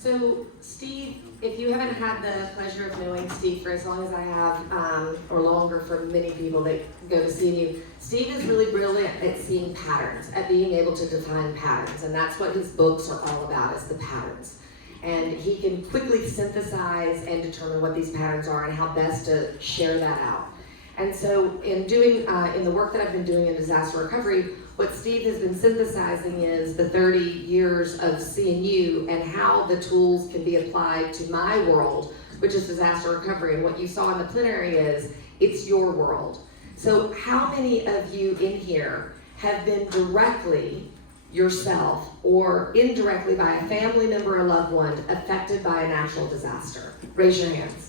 So Steve, if you haven't had the pleasure of knowing Steve for as long as I have, or longer for many people that go to CNU, Steve is really brilliant at seeing patterns, at being able to define patterns, and that's what his books are all about, is the patterns. And he can quickly synthesize and determine what these patterns are and how best to share that out. And so in the work that I've been doing in disaster recovery, what Steve has been synthesizing is the 30 years of CNU and how the tools can be applied to my world, which is disaster recovery. And what you saw in the plenary is, it's your world. So how many of you in here have been directly yourself or indirectly by a family member or loved one affected by a natural disaster? Raise your hands.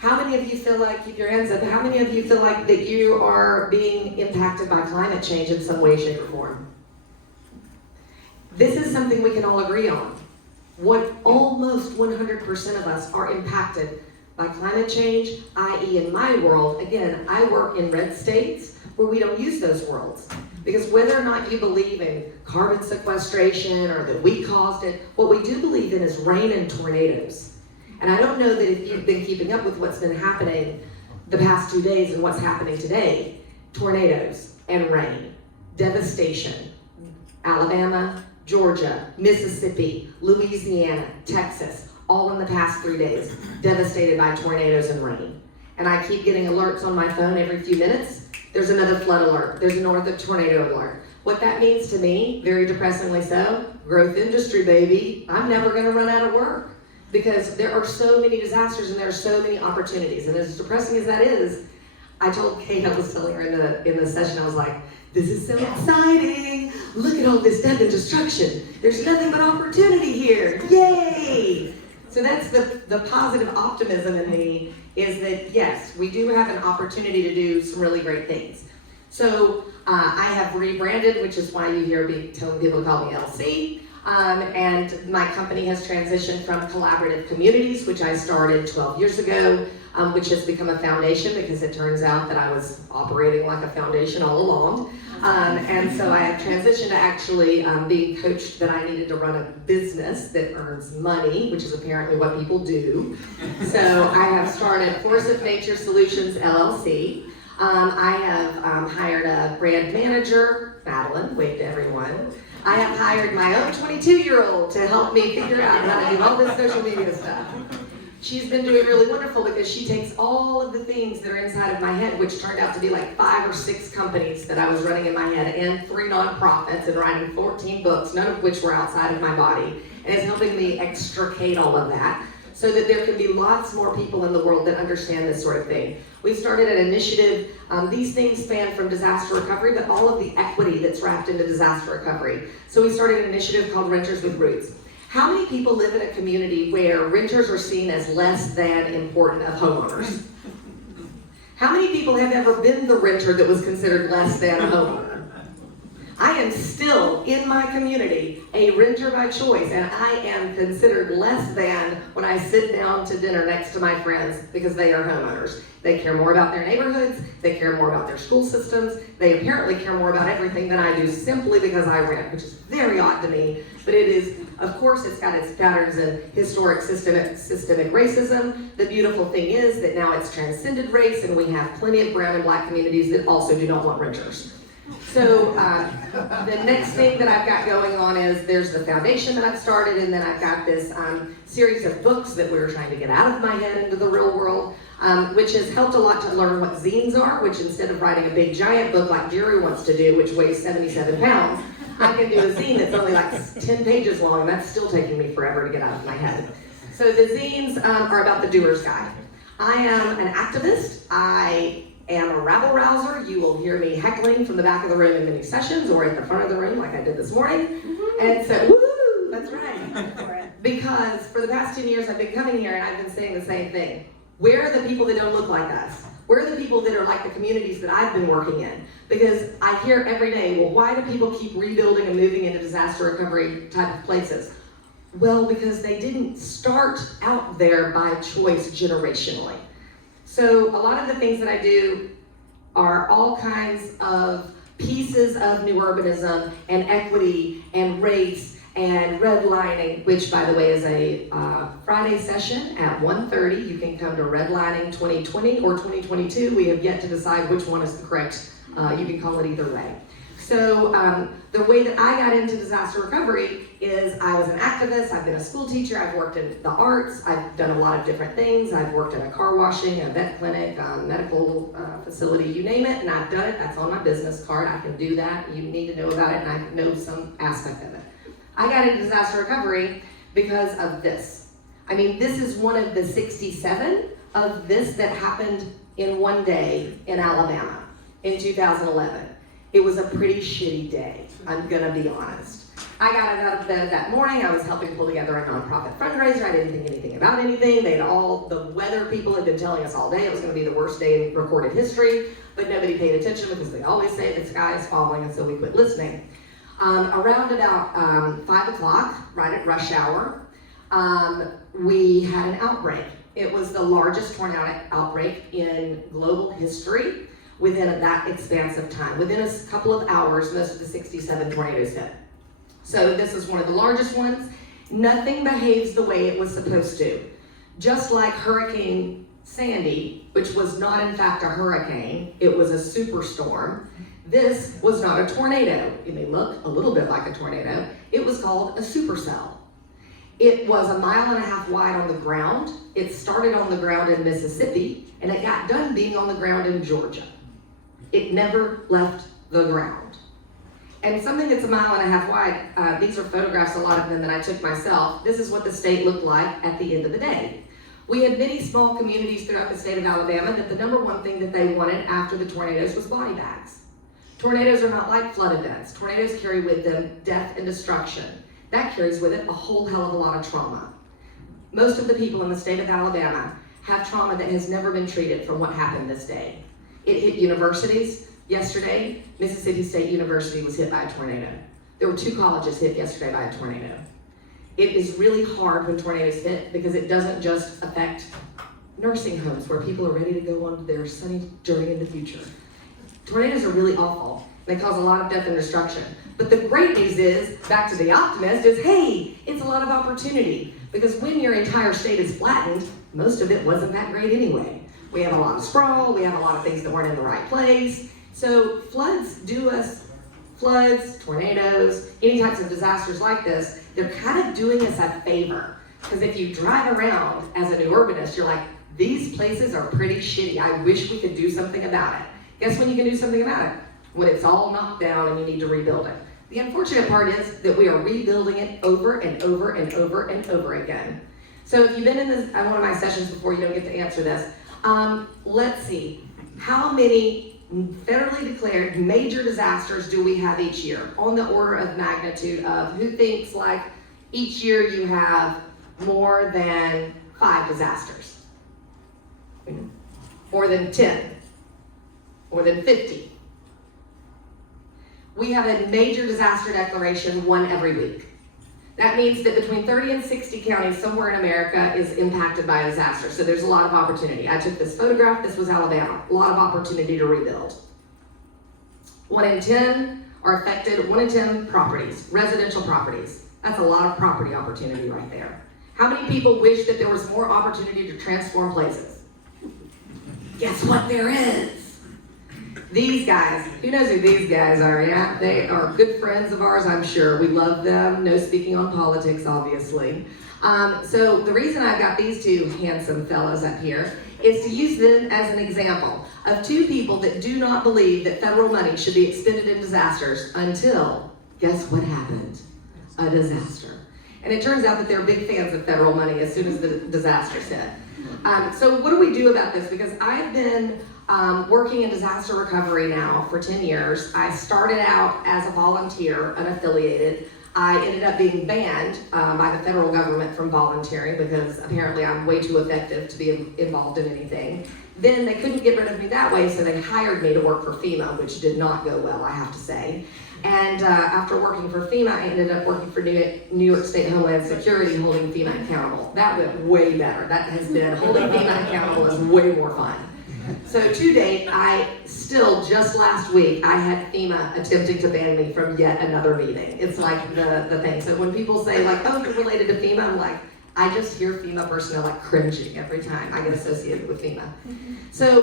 How many of you feel like, keep your hands up, how many of you feel like that you are being impacted by climate change in some way, shape, or form? This is something we can all agree on. Almost 100% of us are impacted by climate change, i.e. in my world. Again, I work in red states where we don't use those words. Because whether or not you believe in carbon sequestration or that we caused it, what we do believe in is rain and tornadoes. And I don't know that if you've been keeping up with what's been happening the past 2 days and what's happening today, tornadoes and rain, devastation, Alabama, Georgia, Mississippi, Louisiana, Texas, all in the past 3 days, devastated by tornadoes and rain. And I keep getting alerts on my phone every few minutes. There's another flood alert. There's a northern tornado alert. What that means to me, very depressingly so, growth industry, baby. I'm never gonna run out of work. Because there are so many disasters and there are so many opportunities. And as depressing as that is, I told Kate, I was telling her in the session, I was like, this is so exciting. Look at all this death and destruction. There's nothing but opportunity here. Yay! So that's the positive optimism in me, is that yes, we do have an opportunity to do some really great things. So I have rebranded, which is why you hear me telling people to call me LC. And my company has transitioned from Collaborative Communities, which I started 12 years ago, which has become a foundation because it turns out that I was operating like a foundation all along. And so I have transitioned to actually being coached that I needed to run a business that earns money, which is apparently what people do. So I have started Force of Nature Solutions, LLC. I have hired a brand manager, Madeline, wave to everyone. I have hired my own 22-year-old to help me figure out how to do all this social media stuff. She's been doing really wonderful because she takes all of the things that are inside of my head, which turned out to be like 5 or 6 companies that I was running in my head and 3 nonprofits and writing 14 books, none of which were outside of my body, and is helping me extricate all of that so that there can be lots more people in the world that understand this sort of thing. We started an initiative, these things span from disaster recovery, but all of the equity that's wrapped into disaster recovery. So we started an initiative called Renters with Roots. How many people live in a community where renters are seen as less than important of homeowners? How many people have ever been the renter that was considered less than a homeowner? I am still, in my community, a renter by choice, and I am considered less than when I sit down to dinner next to my friends because they are homeowners. They care more about their neighborhoods, they care more about their school systems, they apparently care more about everything than I do simply because I rent, which is very odd to me, but it is, of course, it's got its patterns in historic systemic racism. The beautiful thing is that now it's transcended race, and we have plenty of brown and black communities that also do not want renters. So the next thing that I've got going on is there's the foundation that I've started, and then I've got this series of books that we're trying to get out of my head into the real world, which has helped a lot to learn what zines are, which instead of writing a big giant book like Jerry wants to do, which weighs 77 pounds, I can do a zine that's only like 10 pages long, and that's still taking me forever to get out of my head. So the zines are about the doer's guide. I am an activist. I am a rabble-rouser. You will hear me heckling from the back of the room in many sessions or at the front of the room like I did this morning. And so, woohoo, that's right. Because for the past 10 years I've been coming here and I've been saying the same thing. Where are the people that don't look like us? Where are the people that are like the communities that I've been working in? Because I hear every day, well, why do people keep rebuilding and moving into disaster recovery type of places? Well, because they didn't start out there by choice generationally. So a lot of the things that I do are all kinds of pieces of new urbanism and equity and race and redlining, which by the way is a Friday session at 1:30. You can come to redlining 2020 or 2022. We have yet to decide which one is the correct. You can call it either way. So the way that I got into disaster recovery is I was an activist, I've been a school teacher, I've worked in the arts, I've done a lot of different things. I've worked in a car washing, a vet clinic, a medical facility, you name it, and I've done it. That's on my business card. I can do that. You need to know about it, and I know some aspect of it. I got into disaster recovery because of this. I mean, this is one of the 67 of this that happened in one day in Alabama in 2011. It was a pretty shitty day, I'm gonna be honest. I got out of bed that morning, I was helping pull together a nonprofit fundraiser, I didn't think anything about anything. The weather people had been telling us all day it was gonna be the worst day in recorded history, but nobody paid attention because they always say the sky is falling, and so we quit listening. Around about 5 o'clock, right at rush hour, we had an outbreak. It was the largest tornado outbreak in global history. Within that expanse of time. Within a couple of hours, most of the 67 tornadoes hit. So this is one of the largest ones. Nothing behaves the way it was supposed to. Just like Hurricane Sandy, which was not in fact a hurricane, it was a superstorm. This was not a tornado. It may look a little bit like a tornado. It was called a supercell. It was 1.5 miles wide on the ground. It started on the ground in Mississippi, and it got done being on the ground in Georgia. It never left the ground. And something that's 1.5 miles wide, these are photographs, a lot of them that I took myself. This is what the state looked like at the end of the day. We had many small communities throughout the state of Alabama that the number one thing that they wanted after the tornadoes was body bags. Tornadoes are not like flood events. Tornadoes carry with them death and destruction. That carries with it a whole hell of a lot of trauma. Most of the people in the state of Alabama have trauma that has never been treated from what happened this day. It hit universities. Yesterday, Mississippi State University was hit by a tornado. There were 2 colleges hit yesterday by a tornado. It is really hard when tornadoes hit because it doesn't just affect nursing homes where people are ready to go on to their sunny journey in the future. Tornadoes are really awful. They cause a lot of death and destruction. But the great news is, back to the optimist, is hey, it's a lot of opportunity. Because when your entire state is flattened, most of it wasn't that great anyway. We have a lot of sprawl, we have a lot of things that weren't in the right place. So floods, tornadoes, any types of disasters like this, they're kind of doing us a favor. Because if you drive around as a new urbanist, you're like, these places are pretty shitty. I wish we could do something about it. Guess when you can do something about it? When it's all knocked down and you need to rebuild it. The unfortunate part is that we are rebuilding it over and over and over and over again. So if you've been in one of my sessions before, you don't get to answer this. Let's see, how many federally declared major disasters do we have each year? On the order of magnitude of, who thinks like each year you have more than 5 disasters? More than 10? More than 50? We have a major disaster declaration, one every week. That means that between 30 and 60 counties somewhere in America is impacted by a disaster. So there's a lot of opportunity. I took this photograph, this was Alabama. A lot of opportunity to rebuild. 1 in 10 are affected, 1 in 10 properties, residential properties. That's a lot of property opportunity right there. How many people wish that there was more opportunity to transform places? Guess what there is? These guys, who knows who these guys are, yeah? They are good friends of ours, I'm sure. We love them. No speaking on politics, obviously. So the reason I've got these 2 handsome fellows up here is to use them as an example of 2 people that do not believe that federal money should be expended in disasters until, guess what happened? A disaster. And it turns out that they're big fans of federal money as soon as the disasters hit. So what do we do about this? Because I've been working in disaster recovery now for 10 years. I started out as a volunteer, unaffiliated. I ended up being banned by the federal government from volunteering because apparently I'm way too effective to be involved in anything. Then they couldn't get rid of me that way, so they hired me to work for FEMA, which did not go well, I have to say. And after working for FEMA, I ended up working for New York State Homeland Security, holding FEMA accountable. That went way better. That has been, holding FEMA accountable is way more fun. So to date, just last week, I had FEMA attempting to ban me from yet another meeting. It's like the thing. So when people say like, oh, you're related to FEMA, I'm like, I just hear FEMA personnel like cringing every time I get associated with FEMA. So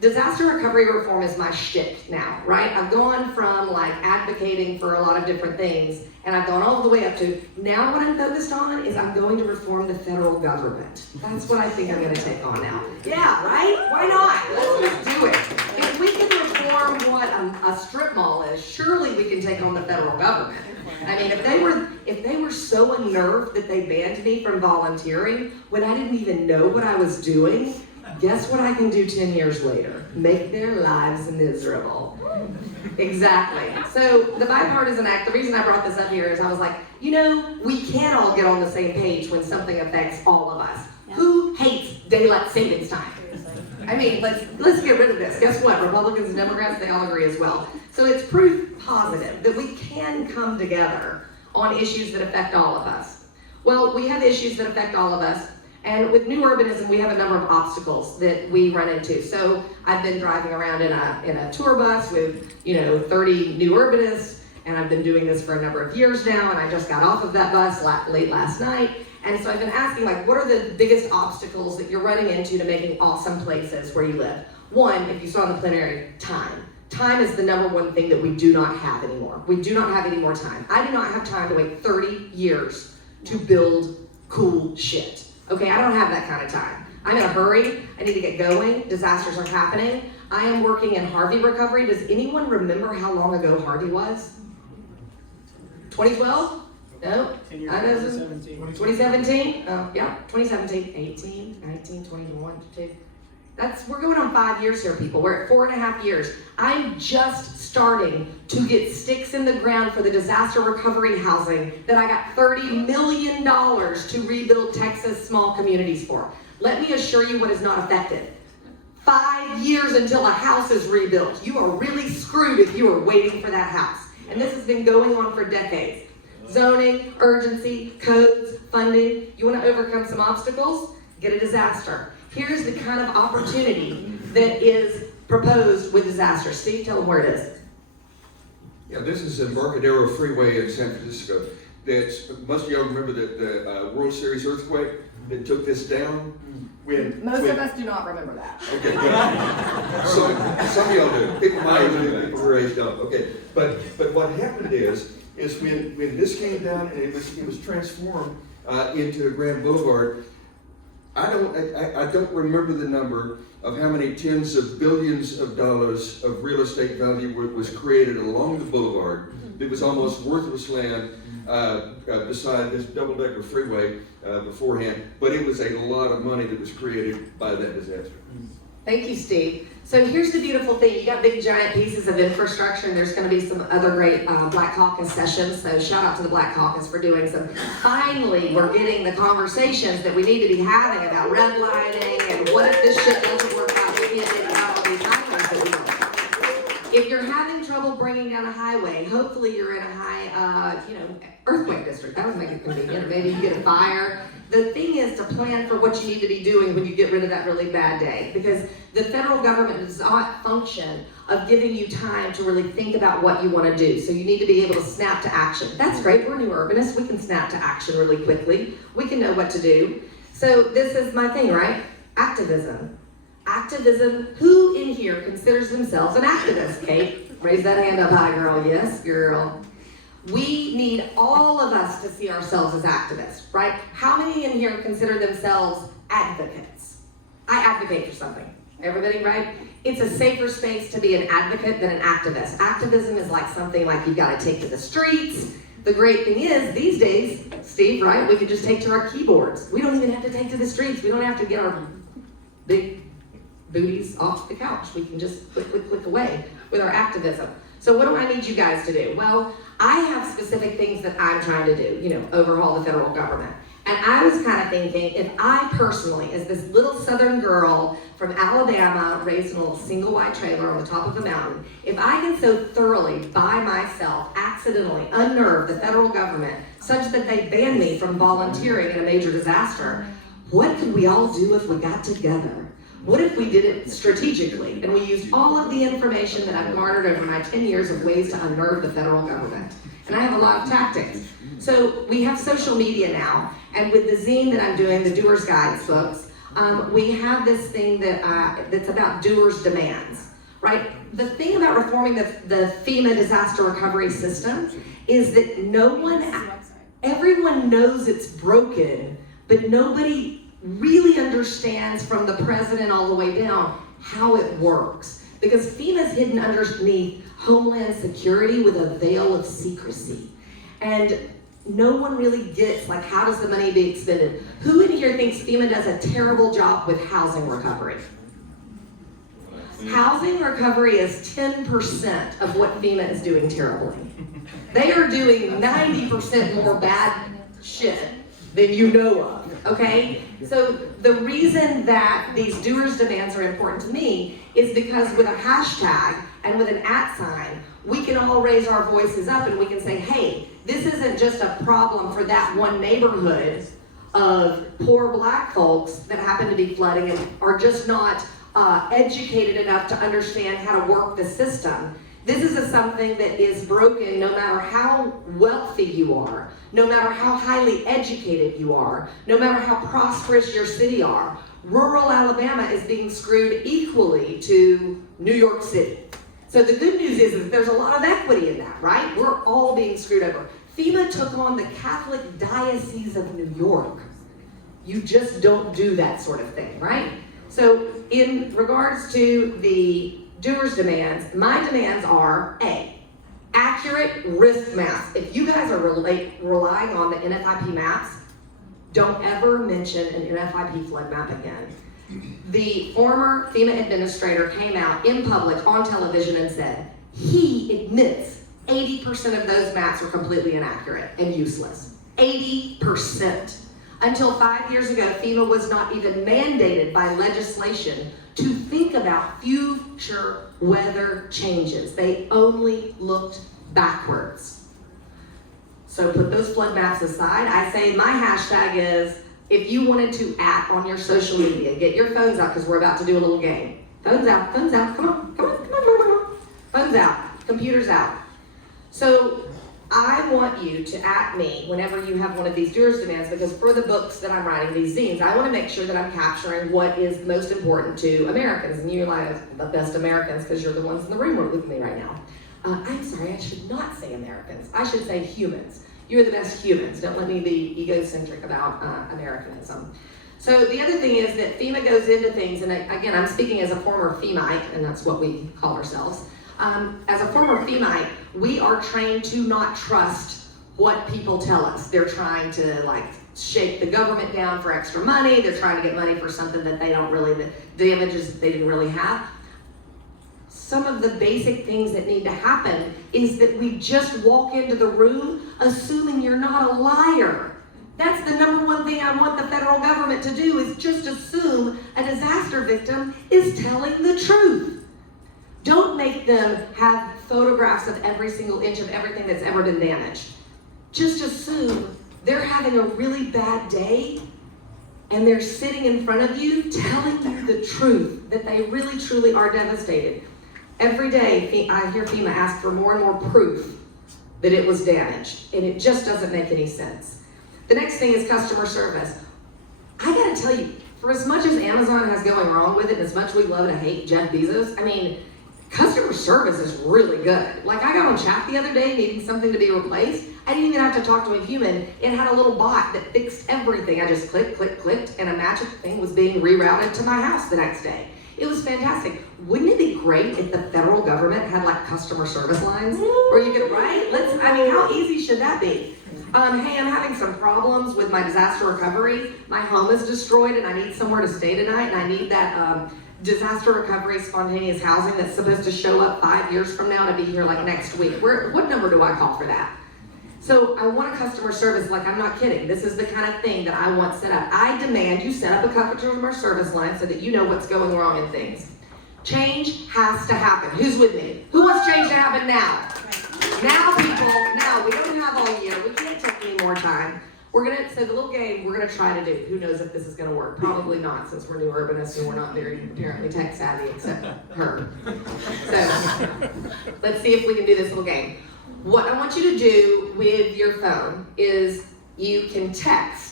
disaster recovery reform is my shtick now, right? I've gone from like advocating for a lot of different things, and I've gone all the way up to now what I'm focused on is I'm going to reform the federal government. That's what I think I'm going to take on now. Yeah, right? Why not? Let's just do it. If we can reform what a strip mall is, surely we can take on the federal government. I mean, if they were so unnerved that they banned me from volunteering when I didn't even know what I was doing, guess what I can do 10 years later? Make their lives miserable. Exactly. So the bipartisan act, the reason I brought this up here is I was like, you know, we can all get on the same page when something affects all of us. Yeah. Who hates daylight savings time? I mean, let's get rid of this. Guess what? Republicans and Democrats, they all agree as well. So it's proof positive that we can come together on issues that affect all of us. Well, we have issues that affect all of us. And with new urbanism, we have a number of obstacles that we run into. So I've been driving around in a tour bus with, 30 new urbanists, and I've been doing this for a number of years now, and I just got off of that bus late last night. And so I've been asking, what are the biggest obstacles that you're running into to making awesome places where you live? One, if you saw in the plenary, time. Time is the number one thing that we do not have anymore. We do not have any more time. I do not have time to wait 30 years to build cool shit. Okay, I don't have that kind of time. I'm in a hurry. I need to get going. Disasters are happening. I am working in Harvey recovery. Does anyone remember how long ago Harvey was? 2012? No? 2017? Oh, yeah, 2017, 18, 19, 21, 22. We're going on 5 years here, people. We're at 4.5 years. I'm just starting to get sticks in the ground for the disaster recovery housing that I got $30 million to rebuild Texas small communities for. Let me assure you what is not affected. 5 years until a house is rebuilt. You are really screwed if you are waiting for that house. And this has been going on for decades. Zoning, urgency, codes, funding. You want to overcome some obstacles? Get a disaster. Here's the kind of opportunity that is proposed with disaster. Steve, tell them where it is. Yeah, this is the Embarcadero Freeway in San Francisco. Most of y'all remember the World Series earthquake that took this down? Most of us do not remember that. Okay, good. Some of y'all do. People my age do, people who are aged up. Okay, but what happened is when this came down and it was transformed into a Grand Boulevard. I don't remember the number of how many tens of billions of dollars of real estate value was created along the boulevard. It was almost worthless land beside this double-decker freeway beforehand, but it was a lot of money that was created by that disaster. Thank you, Steve. So here's the beautiful thing. You got big giant pieces of infrastructure, and there's going to be some other great Black Caucus sessions. So shout out to the Black Caucus for doing some. Finally, we're getting the conversations that we need to be having about redlining and what if this shit doesn't work out, we can't get out all these highways that we want. If you're having trouble bringing down a highway, hopefully you're in a high, earthquake district. That would make it convenient. Or maybe you get a fire. The thing is to plan for what you need to be doing when you get rid of that really bad day, because the federal government does not function of giving you time to really think about what you want to do. So you need to be able to snap to action. That's great. We're new urbanists. We can snap to action really quickly. We can know what to do. So this is my thing, right? Activism. Activism. Who in here considers themselves an activist? Kate, raise that hand up high, girl. Yes, girl. We need all of us to see ourselves as activists, right? How many in here consider themselves advocates? I advocate for something. Everybody, right? It's a safer space to be an advocate than an activist. Activism is like something like you've got to take to the streets. The great thing is, these days, Steve, right, we can just take to our keyboards. We don't even have to take to the streets. We don't have to get our big booties off the couch. We can just click away with our activism. So what do I need you guys to do? Well, I have specific things that I'm trying to do, overhaul the federal government. And I was kind of thinking, if I personally, as this little southern girl from Alabama, raised in a little single wide trailer on the top of a mountain, if I can so thoroughly, by myself, accidentally unnerve the federal government such that they ban me from volunteering in a major disaster, what could we all do if we got together? What if we did it strategically and we used all of the information that I've garnered over my 10 years of ways to unnerve the federal government? And I have a lot of tactics. So we have social media now, and with the zine that I'm doing, the Doers Guides books, we have this thing that's about doers' demands, right? The thing about reforming the FEMA disaster recovery system is that everyone knows it's broken, but nobody really understands from the president all the way down how it works. Because FEMA's hidden underneath Homeland Security with a veil of secrecy. And no one really gets, like, how does the money be expended? Who in here thinks FEMA does a terrible job with housing recovery? Housing recovery is 10% of what FEMA is doing terribly. They are doing 90% more bad shit than you know of, okay? So the reason that these doers' demands are important to me is because with a hashtag and with an @sign, we can all raise our voices up and we can say, hey, this isn't just a problem for that one neighborhood of poor black folks that happen to be flooding and are just not educated enough to understand how to work the system. This is something that is broken no matter how wealthy you are, no matter how highly educated you are, no matter how prosperous your city are. Rural Alabama is being screwed equally to New York City. So the good news is that there's a lot of equity in that, right? We're all being screwed over. FEMA took on the Catholic Diocese of New York. You just don't do that sort of thing, right? So in regards to the doers' demands, my demands are A, accurate risk maps. If you guys are relying on the NFIP maps, don't ever mention an NFIP flood map again. The former FEMA administrator came out in public on television and said he admits 80% of those maps are completely inaccurate and useless. 80%. Until 5 years ago, FEMA was not even mandated by legislation to think about future weather changes. They only looked backwards. So put those flood maps aside. I say my hashtag is, if you wanted to on your social media, get your phones out because we're about to do a little game. Phones out, come on, come on, come on. Phones out, computers out. So I want you to @ me whenever you have one of these doers' demands, because for the books that I'm writing, these zines, I want to make sure that I'm capturing what is most important to Americans. And you're like the best Americans because you're the ones in the room with me right now. I'm sorry, I should not say Americans. I should say humans. You're the best humans. Don't let me be egocentric about Americanism. So the other thing is that FEMA goes into things, and again, I'm speaking as a former FEMite, and that's what we call ourselves. As a former FEMite, we are trained to not trust what people tell us. They're trying to shake the government down for extra money. They're trying to get money for something that they don't really, the images that they didn't really have. Some of the basic things that need to happen is that we just walk into the room assuming you're not a liar. That's the number one thing I want the federal government to do, is just assume a disaster victim is telling the truth. Don't make them have photographs of every single inch of everything that's ever been damaged. Just assume they're having a really bad day and they're sitting in front of you telling you the truth, that they really truly are devastated. Every day I hear FEMA ask for more and more proof that it was damaged, and it just doesn't make any sense. The next thing is customer service. I gotta tell you, for as much as Amazon has going wrong with it, and as much we love to hate Jeff Bezos, I mean, customer service is really good. Like, I got on chat the other day needing something to be replaced. I didn't even have to talk to a human. It had a little bot that fixed everything. I just clicked, and a magic thing was being rerouted to my house the next day. It was fantastic. Wouldn't it be great if the federal government had customer service lines where you could, right? How easy should that be? Hey, I'm having some problems with my disaster recovery. My home is destroyed and I need somewhere to stay tonight, and I need that disaster recovery spontaneous housing that's supposed to show up 5 years from now to be here next week. What number do I call for that? So I want a customer service, I'm not kidding. This is the kind of thing that I want set up. I demand you set up a customer service line so that you know what's going wrong in things. Change has to happen. Who's with me? Who wants change to happen now? Now, people, now. We don't have all year. We can't take any more time. So the little game we're gonna try to do, who knows if this is gonna work? Probably not, since we're new urbanists and we're not very apparently tech savvy except her. So, let's see if we can do this little game. What I want you to do with your phone is you can text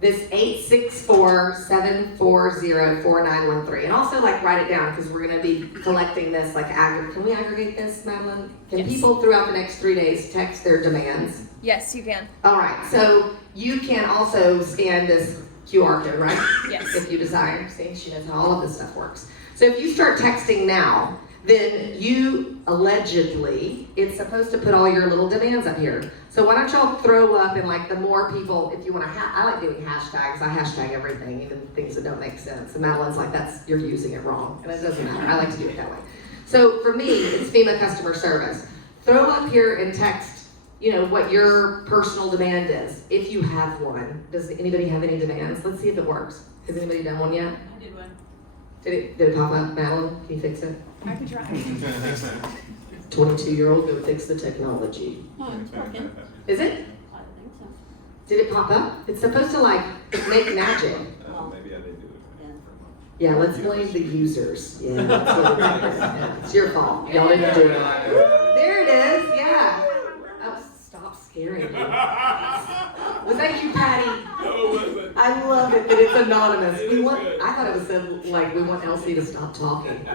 this 864-740-4913. And also write it down because we're gonna be collecting this can we aggregate this, Madeline? Can Yes. people throughout the next 3 days text their demands? Yes, you can. All right, so you can also scan this QR code, right? Yes. If you desire. See, she knows how all of this stuff works. So if you start texting now, then you allegedly, it's supposed to put all your little demands up here. So why don't y'all throw up and the more people, if you want to, I like doing hashtags. I hashtag everything, even things that don't make sense. And Madeline's you're using it wrong. And it doesn't matter. I like to do it that way. So for me, it's FEMA customer service. Throw up here and text what your personal demand is, if you have one. Does anybody have any demands? Let's see if it works. Has anybody done one yet? I did one. Did it pop up? Madeline, can you fix it? I can try. 22-year-old, go fix the technology. Oh, it's working. Is it? I think so. Did it pop up? It's supposed to make magic. Maybe I didn't do it. Yeah. Yeah, let's blame the users. Yeah, that's what it is. Yeah, it's your fault. Y'all didn't do it. There it is, yeah. Oh, stop scaring me. Was that you, Patty? No, it wasn't. I love it that it's anonymous. I thought it was said we want Elsie to stop talking.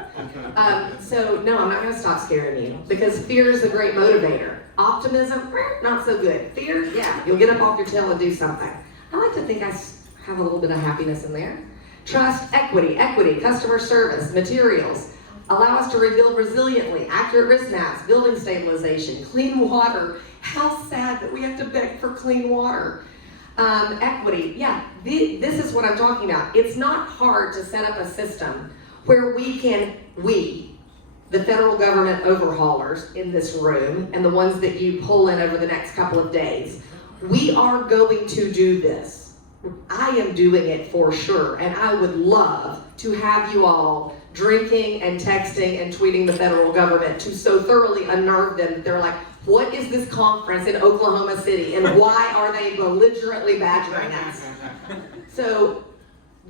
So no, I'm not gonna stop scaring you because fear is a great motivator. Optimism, not so good. Fear, yeah, you'll get up off your tail and do something. I like to think I have a little bit of happiness in there. Trust, equity, customer service, materials. Allow us to rebuild resiliently, accurate risk maps, building stabilization, clean water. How sad that we have to beg for clean water. Equity, yeah, this is what I'm talking about. It's not hard to set up a system where the federal government overhaulers in this room and the ones that you pull in over the next couple of days, we are going to do this. I am doing it for sure, and I would love to have you all drinking and texting and tweeting the federal government to so thoroughly unnerve them that they're like, what is this conference in Oklahoma City and why are they belligerently badgering us? So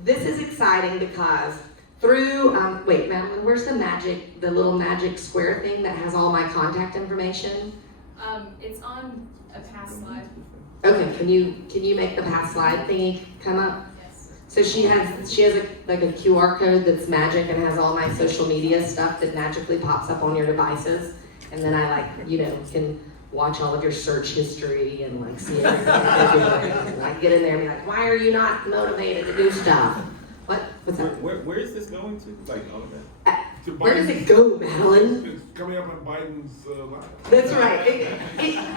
this is exciting because through, wait, Madeline, where's the little magic square thing that has all my contact information? It's on a past slide. Okay, can you make the past slide thingy come up? Yes. So she has a QR code that's magic and has all my social media stuff that magically pops up on your devices. And then I can watch all of your search history and see everything that you're doing. And get in there and be like, why are you not motivated to do stuff? What's that? Where is this going to? All of that? Where does it go, Madeline? It's coming up on Biden's lap. That's right.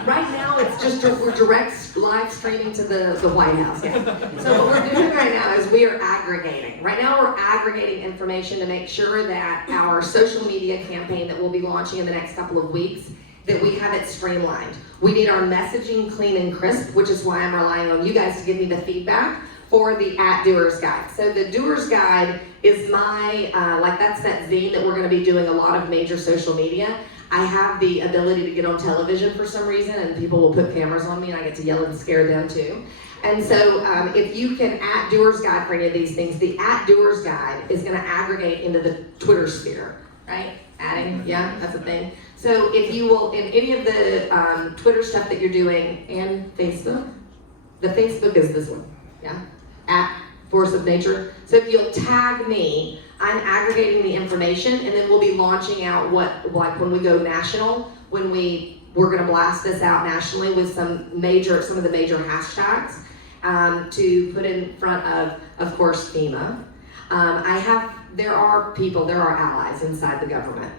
Right now, it's just we're direct live streaming to the White House. Yeah. So what we're doing right now is we are aggregating. Right now, we're aggregating information to make sure that our social media campaign that we'll be launching in the next couple of weeks, that we have it streamlined. We need our messaging clean and crisp, which is why I'm relying on you guys to give me the feedback for the @Doers Guide. So the Doers Guide is my, that's that zine that we're gonna be doing a lot of major social media. I have the ability to get on television for some reason and people will put cameras on me and I get to yell and scare them too. And so if you can @Doers Guide for any of these things, the @Doers Guide is gonna aggregate into the Twitter sphere, right? Adding, yeah, that's a thing. So if you will, in any of the Twitter stuff that you're doing and Facebook, the Facebook is this one, yeah? @Force of Nature. So if you'll tag me, I'm aggregating the information and then we'll be launching out when we go national, we're gonna blast this out nationally with some of the major hashtags to put in front of course, FEMA. There are allies inside the government.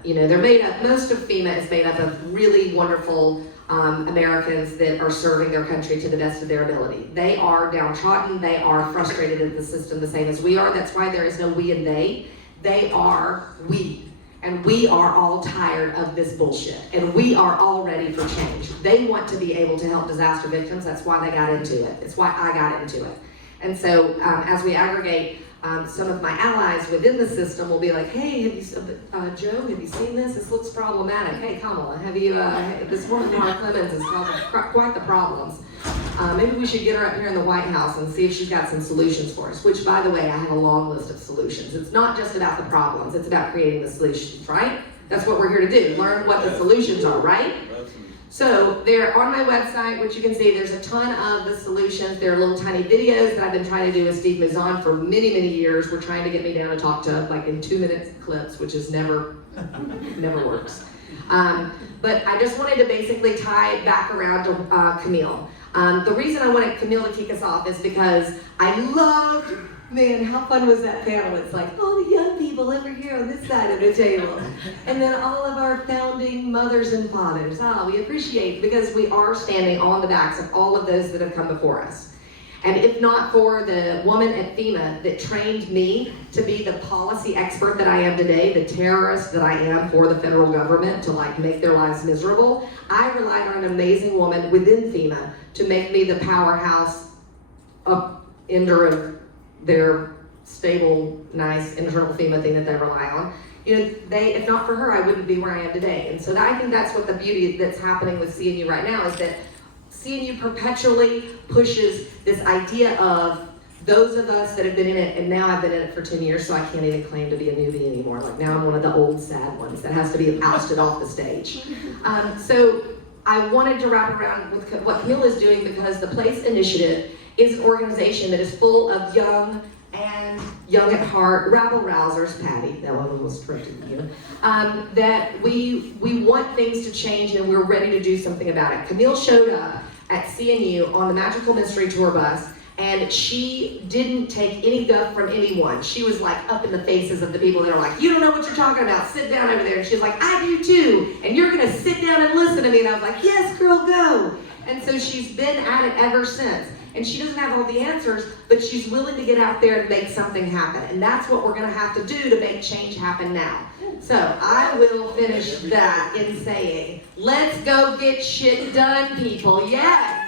Most of FEMA is made up of really wonderful Americans that are serving their country to the best of their ability. They are downtrodden, they are frustrated at the system the same as we are. That's why there is no we and they. They are we. And we are all tired of this bullshit. And we are all ready for change. They want to be able to help disaster victims. That's why they got into it. It's why I got into it. And so as we aggregate some of my allies within the system will be like, hey, Joe, have you seen this? This looks problematic. Hey, Kamala, have you, this woman, Clemons, is causing quite the problems. Maybe we should get her up here in the White House and see if she's got some solutions for us, which, by the way, I have a long list of solutions. It's not just about the problems, it's about creating the solutions, right? That's what we're here to do, learn what the solutions are, right? So they're on my website, which you can see there's a ton of the solutions. There are little tiny videos that I've been trying to do with Steve Mazan for many, many years. We're trying to get me down to talk to like in 2-minute clips, which is never works. But I just wanted to basically tie it back around to Camille. The reason I wanted Camille to kick us off is because I loved, man, how fun was that panel? It's like all the young people over here on this side of the table. And then all of our founding mothers and fathers. We appreciate, because we are standing on the backs of all of those that have come before us. And if not for the woman at FEMA that trained me to be the policy expert that I am today, the terrorist that I am for the federal government to like make their lives miserable, I relied on an amazing woman within FEMA to make me the powerhouse ender of their stable, nice internal FEMA thing that they rely on. You know, if not for her, I wouldn't be where I am today. And so I think that's what the beauty that's happening with CNU right now is that CNU perpetually pushes this idea of those of us that have been in it, and now I've been in it for 10 years, so I can't even claim to be a newbie anymore. Like now I'm one of the old sad ones that has to be ousted off the stage. So I wanted to wrap around with what Camille is doing, because the Place Initiative is an organization that is full of young and young at heart, rabble-rousers, Patty, that one was directed at you, that we want things to change and we're ready to do something about it. Camille showed up at CNU on the Magical Mystery Tour bus, and she didn't take any guff from anyone. She was like up in the faces of the people that are like, you don't know what you're talking about, sit down over there. And she's like, I do too, and you're gonna sit down and listen to me. And I was like, yes, girl, go. And so she's been at it ever since. And she doesn't have all the answers, but she's willing to get out there and make something happen. And that's what we're gonna have to do to make change happen now. So I will finish that in saying, let's go get shit done, people, yes.